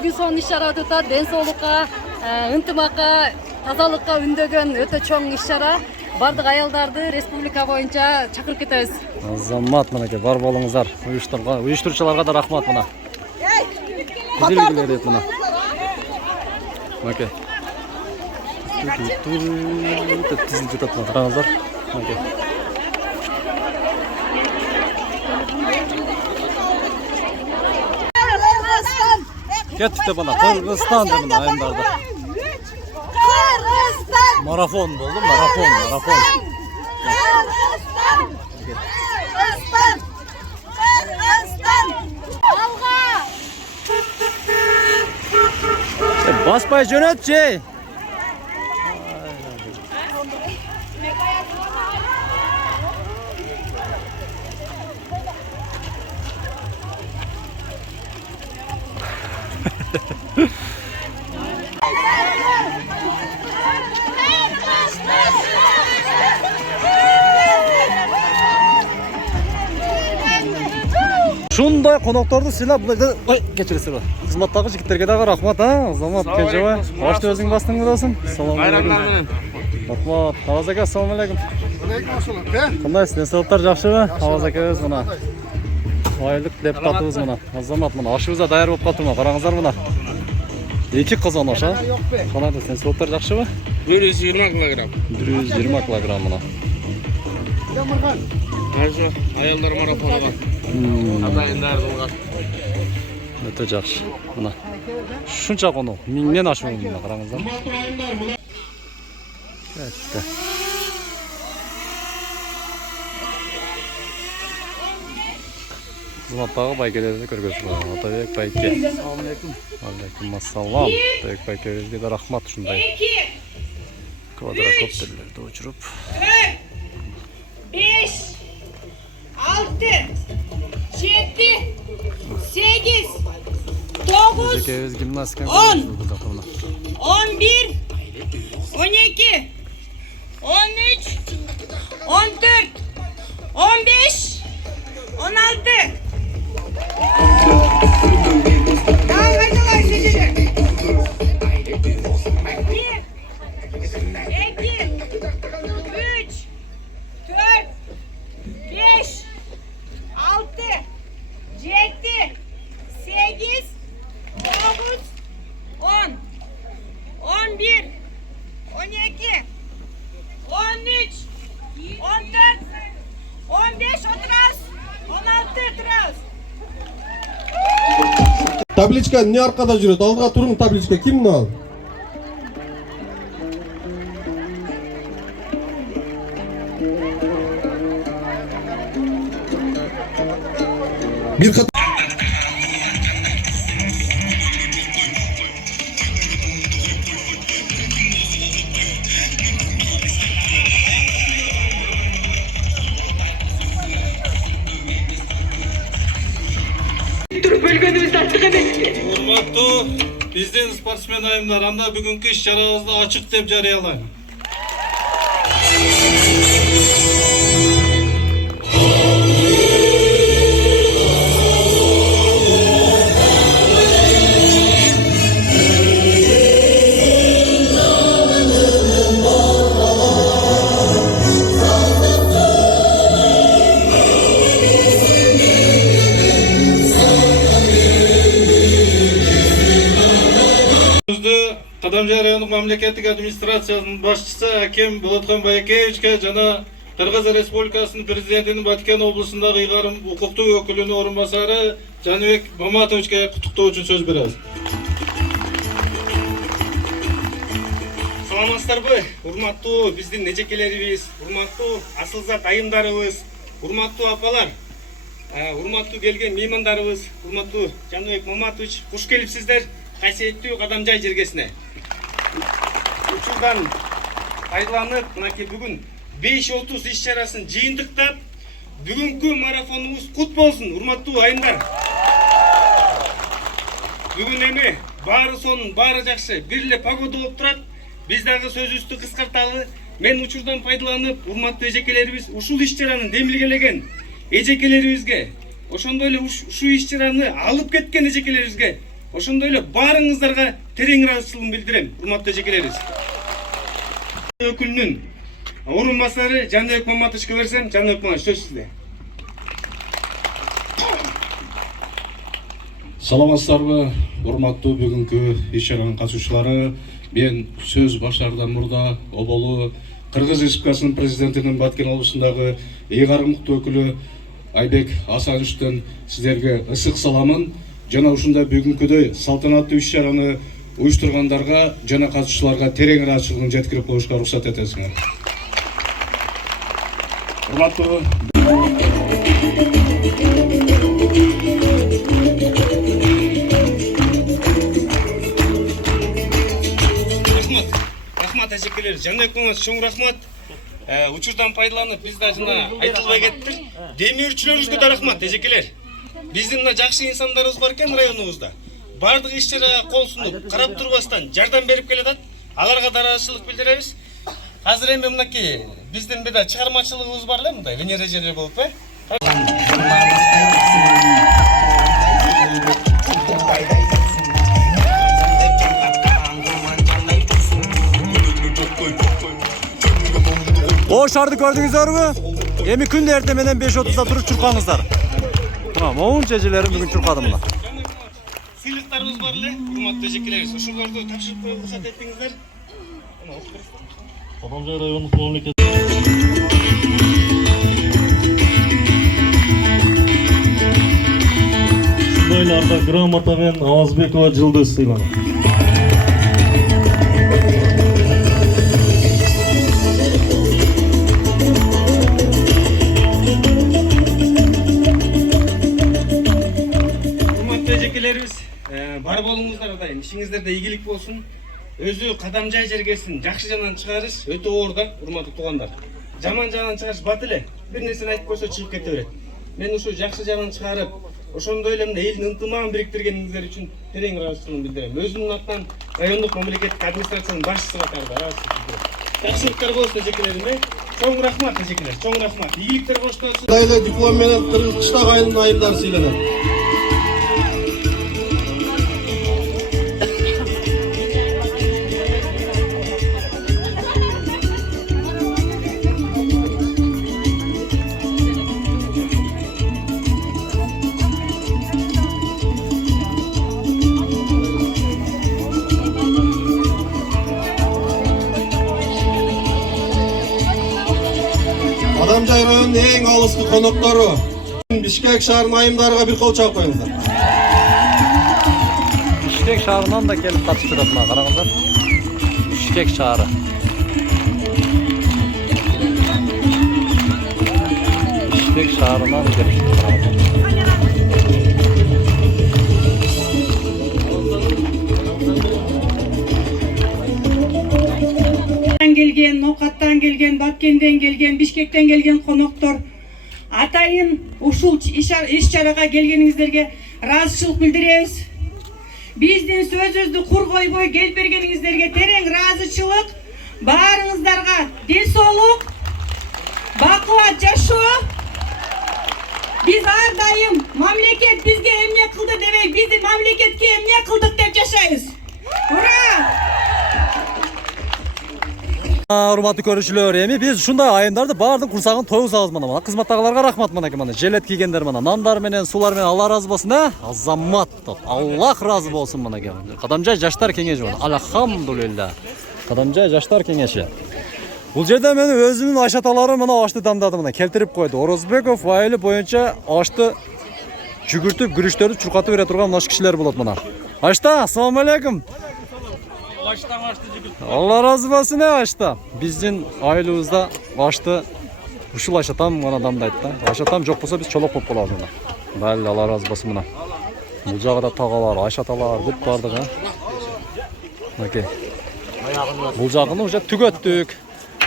бүгүн сонун иш-чара өтүп атат. Ден соолукка, ынтымакка, тазалыкка үндөгөн өтө чоң иш-чара. Бардык аялдарды республика боюнча чакырып кетебиз. Азамат мынакей бар болуңуздар. Уюштуруучуларга да рахмат мына. Изилгилер мына. Мынакей. Тизилип жатат мына караңыздар. Мынакей. Кеттик деп ана Кыргызстан деп мына айымдарды. Марафон болду, марафон. Баспай жөнөтчү. Шундай конокторду сыйлап, ой, кечиресиз. Кызматтагы жигиттерге дагы рахмат, Азамат Кенжебай. Башты өзүң бастың болосуң. Салам алейкум. Рахмат. Аваз ака, салам алейкум. Алейкум ассалам. Кандайсыз? Денсаулыктар жакшыбы? Аваз акабыз мына. Айлык депутатыбыз мына. Азамат мына ашыбызга даяр болуп калдырма. Караңыздар мына. 2 казан аш, Кандайсыз? Денсаулыктар жакшыбы? 120 килограмм. 120 килограмм мына. Ажо аялдар марафонуга. Атайындар кылган. Өтө жакшы. Мына. Шунча кону 1000ден ашуун мына караңыздар. Кетти. Кызматтагы байкелерди көргөзүп Атабек байке. Assalamu alaikum. Алейкум ассалам. Атабек байкебизге да рахмат ушундай. Квадрокоптерлерди учуруп. 5, 6, 7, 8, 9, Байкебиz гимнастика 11, 12, 13, 14, 15, 16. Daha kaydalar sizce. 1, 2, 3, 4, 5, 6, 7, 8, 9, 10, 11, 12, 13, 14, 15 oturuz, 16 oturuz. Табличка не аркада жүрөт. Алдыга туруң табличка. Ким ал? Bir kat Урматтуу биздин спортсмен айымдар, анда бүгүнкү иш-чарабызды ачык деп жарыялайм. Кадамжай райондук мамлекеттик администрациянын башчысы Аким Болоткон Байкевичке жана Кыргыз Республикасынын президентинин Баткен облусундагы ыйгарым укуктуу өкүлүнүн орун басары Жаныбек Маматовичке куттуктоо үчүн сөз беребиз. Саламатсыздарбы? Урматтуу биздин эжекелерибиз, урматтуу асылзат айымдарыбыз, урматтуу апалар, урматтуу келген меймандарыбыз, урматтуу Жаныбек Маматович, куш келипсиздер касиеттүү Кадамжай жергесине. Учурдан пайдаланып, мынакей бүгүн 5:30 иш-чарасын жыйынтыктап, бүгүнкү марафонубуз кут болсун, урматтуу айымдар. Бүгүн эми баары сонун, баары жакшы, бир эле погода болуп турат. Биз дагы сөзүбүздү кыскарталы. Мен учурдан пайдаланып, урматтуу эжекелерибиз, ушул иш-чараны демилгелеген эжекелерибизге, ошондой эле ушул иш-чараны алып кеткен эжекелерибизге Ошондой эле баарыңыздарга терең ыраазычылыгымды билдирем, урматтуу эжекелерибиз. Өкүлүнүн орун басары Жаныбек Маматовичке берсем, Жаныбек Маматович сөз сизде. Саламатсыздарбы, урматтуу бүгүнкү иш-чаранын катышуучулары. Мен сөз баштаардан мурда оболу Кыргыз Республикасынын президентинин Баткен облусундагы ыйгарым өкүлү Айбек Асановичтен сиздерге ысык саламын жана ушундай бүгүнкүдөй салтанаттуу иш-чараны уюштургандарга жана катышуучуларга терең ыраазычылыгымды жеткирип коюшка уруксат этесиңер. Урматтуу рахмат эжекелер, Жаныбек Маматович чоң рахмат. Учурдан пайдаланып бизде жана айтылбай кеттир. Демирчилерибизге да рахмат эжекелер. Биздин мына жакшы инсандарыбыз бар экен районубузда. Бардык иш-чарага кол сунуп, карап турбастан жардам берип келатат. Аларга да ыраазычылык билдиребиз. Азыр эми мынакей биздин бир да чыгармачылыгыбыз бар эле, мындай венера жери болуп, O şardı gördüңүздөрбү? Эми күн эртең менен 5:30да туруп чуркаңыздар. Мына моун чечелерим бүгүн чуркады мына. Сыйлыктарыбыз бар эле, урматтуу эжекелерибиз. Ошолорду тапшырып коюп уруксат этиңиздер. Кадамжай райондук мамлекет Ушундайларга грамота менен Авазбекова Жылдыз сыйланат. Бар болуңуздар атайын, ишиңиздерде ийгилик болсун. Өзү кадамжай жергесин жакшы жанынан чыгарыш өтө оор да, урматтуу туугандар. Жаман жанынан чыгарыш бат эле. Бир нерсени айтып койсо чыгып кете берет. Мен ушу жакшы жанын чыгарып, ошондой эле мына элдин ынтымагын бириктиргениңиздер үчүн терең ыраазычылыгымды билдирем. Өзүмдүн атынан райондук мамлекеттик администрациянын башчысы катарында ыраазычылык билдирем. Жакшылыктар болсун эжекелерим, чоң рахмат эжекелер, чоң рахмат. Ийгиликтер коштолсун. Дайлы диплом менен Кыргыз кыштак айылынын айымдары сыйланат. Кадамжай районунун эң алыскы коноктору Бишкек шаарынын айымдарга бир кол чаап коюңуздар. Бишкек шаарынан да келип катышып жатат мына караңыздар. Бишкек шаары. Бишкек шаарынан келип жатат. Келген, Нокаттан келген, Баткенден келген, Бишкектен келген коноктор атайын ушул иш-чарага келгениңиздерге ыраазычылык билдиребиз. Биздин сөзүбүздү кур койбой келип бергениңиздерге терең ыраазычылык. Баарыңыздарга ден соолук, бакубат жашоо. Биз ар дайым мамлекет бизге эмне кылды дебей, биздин мамлекетке эмне кылдык деп жашайбыз. Ура! Урматтуу көрүүчүлөр, эми биз ушундай айымдарды баардын курсагын тоюзабыз мына. Кызматтагыларга рахмат мына мына. Желет кийгендер мына. Нандар менен, сулар менен Алла ыраазы болсун, Азамат. Аллах ыраазы болсун мына. Кадамжай жаштар кеңеши мына. Алхамдулилла. Кадамжай жаштар кеңеши. Бул жерде мен өзүнүн ашаталары мына ашты дамдады мына. Келтирип койду. Орозбеков айылы боюнча ашты жүгүртүп, күрүчтөрдү чуркатып бере турган мына кишилер болот мына. Ашта, ассаламу алейкум. Алла разы болсун ашта. Биздин айылыбызда ашты ушул ашатам гана дамдайт да. Ашатам жок болсо биз чолок болуп калабыз мына. Балли Алла разы болсун мына. Бул жагда тагалар, ашаталар бүт бардыгы. Мынакей. Бул жагын уже түгөттүк.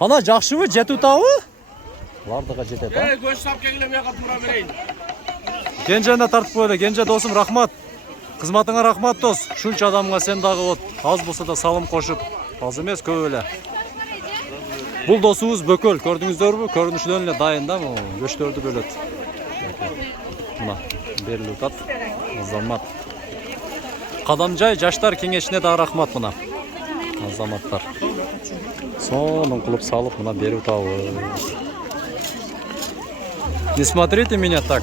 Ана жакшыбы, жетип атабы? Бардыгы жетет, а? Көз сап келгиле мага тура берейин. Кенжени тартып койду. Кенже досум рахмат. Кызматыңа рахмат дос. Шунча адамга сен дагы вот аз болсо да салым кошуп, аз эмес көп эле. Бул досубуз Бөкөл, көрдүңүздөрбү? Көрүнүшүнөн эле дайын да, көчтөрдү бөлөт. Мына берилип атат. Азамат. Кадамжай жаштар кеңешине да рахмат мына. Азаматтар. Сонун кылып салып мына берип атабыз. Не смотрите меня так.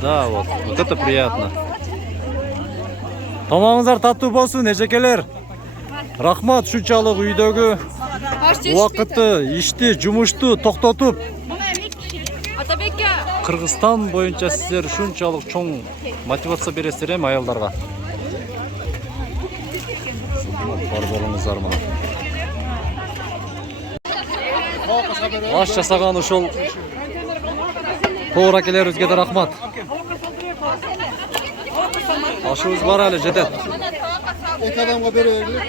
Да, вот это приятно. Тамагыңыздар таттуу болсун, эжекелер. Рахмат ушунчалык үйдөгү убакытты, ишти, жумушту токтотуп Кыргызстан боюнча сиздер ушунчалык чоң мотивация бересиздер эми аялдарга. Бар болуңуздар мына. Аш жасаган ушул повар акелерибизге да рахмат. Ашыбыз бар әле жетет. Ek adamga verelim.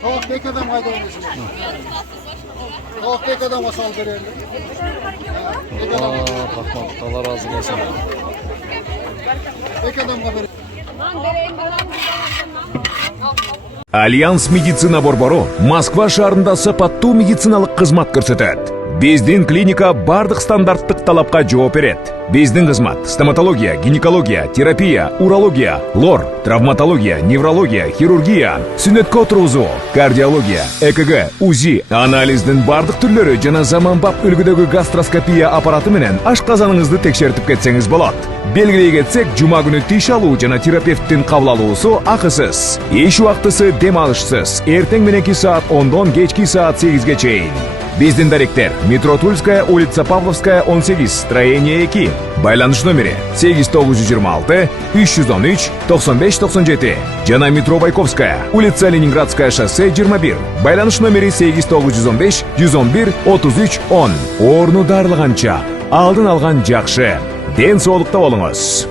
Tavuk tek adam kaydı olmasın. Tavuk tek adama sal verelim. Рахмат, Allah razı olsun. Tek adamga verelim. Альянс медицина борбору Москва шаарында сапаттуу медициналык кызмат көрсөтөт. Биздин клиника бардык стандарттык талапка жооп берет. Биздин кызмат стоматология, гинекология, терапия, урология, лор, травматология, неврология, хирургия, сүнөткө отургузуу, кардиология, ЭКГ, УЗИ, анализдин бардык түрлөрү жана заманбап үлгүдөгү гастроскопия аппараты менен ашказаныңызды текшертип кетсеңиз болот. Белгилей кетсек, жума күнү тиш алуу жана терапевттин кабыл алуусу акысыз. Эч убактысы дем алышсыз. Эртең мененки саат 10дон кечки саат 8ге чейин. Биздин даректер метро Тульская, улица Павловская, 18, строение 2. Байланыш номери 8926 313 9597. Жана метро Байковская, улица Ленинградская, шоссе 21. Байланыш номери 8915 111 33 10. Орну дарылганча алдын алган жакшы. Ден соолукта болуңуз.